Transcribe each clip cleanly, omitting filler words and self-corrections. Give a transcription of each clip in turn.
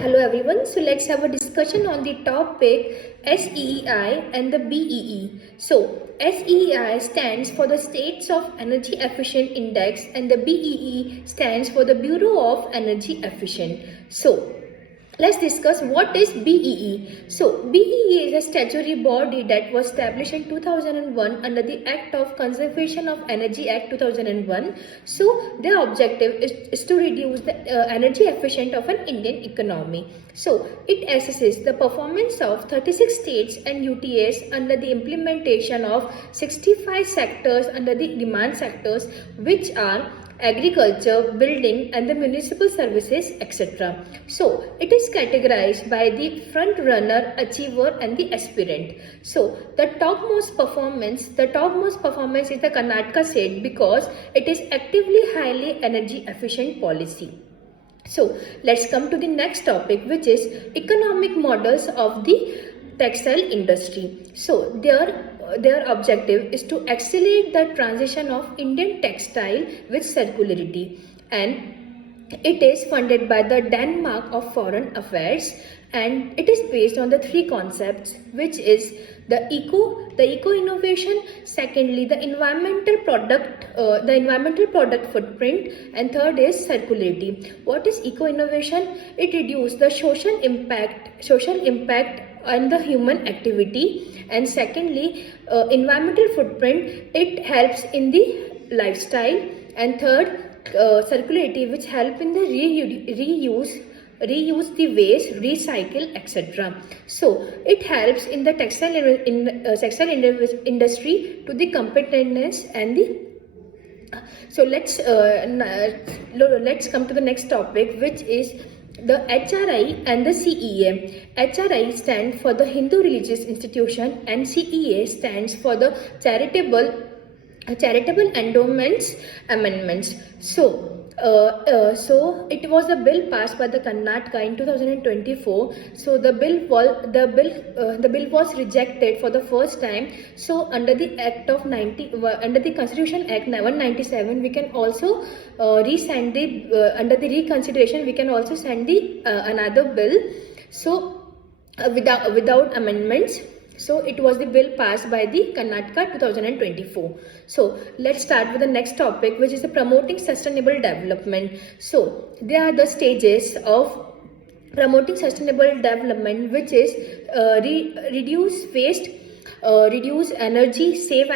Hello everyone, so let's have a discussion on the topic SEEI and the BEE. So SEEI stands for the States of Energy Efficient Index and the BEE stands for the Bureau of Energy Efficient. So let's discuss what is BEE. So BEE is a statutory body that was established in 2001 under the Act of Conservation of Energy Act 2001. So their objective is to reduce the energy efficient of an Indian economy. So it assesses the performance of 36 states and UTAs under the implementation of 65 sectors under the demand sectors, which are agriculture, building and the municipal services, etc. So it is categorized by the front runner, achiever and the aspirant. So the topmost performance is the Karnataka state because it is actively highly energy efficient policy. So let's come to the next topic, which is economic models of the textile industry. So their objective is to accelerate the transition of Indian textile with circularity, and it is funded by the Denmark of Foreign Affairs, and it is based on the three concepts, which is the eco innovation, secondly the environmental product footprint, and third is circularity. What is eco innovation? It reduces the social impact on the human activity, and secondly environmental footprint, it helps in the lifestyle, and third circularity, which help in the reuse the waste, recycle, etc. So it helps in the textile industry to the competitiveness and the so let's come to the next topic, which is the HRI and the CEA. HRI stands for the Hindu Religious Institution and CEA stands for the charitable endowments amendments. So it was a bill passed by the Karnataka in 2024. So the bill was rejected for the first time. So under the Constitution Act 197, we can also resend the under the reconsideration. We can also send the another bill. So without amendments. So it was the bill passed by the Karnataka 2024. So let's start with the next topic, which is the promoting sustainable development. So there are the stages of promoting sustainable development, which is reduce waste, reduce energy, save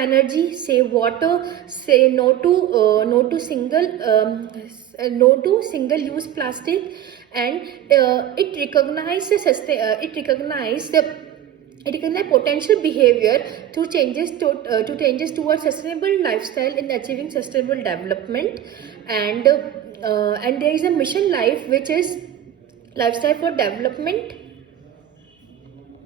water, say no to single use plastic, and it recognizes potential behavior to changes towards sustainable lifestyle in achieving sustainable development, and there is a mission life, which is lifestyle for development,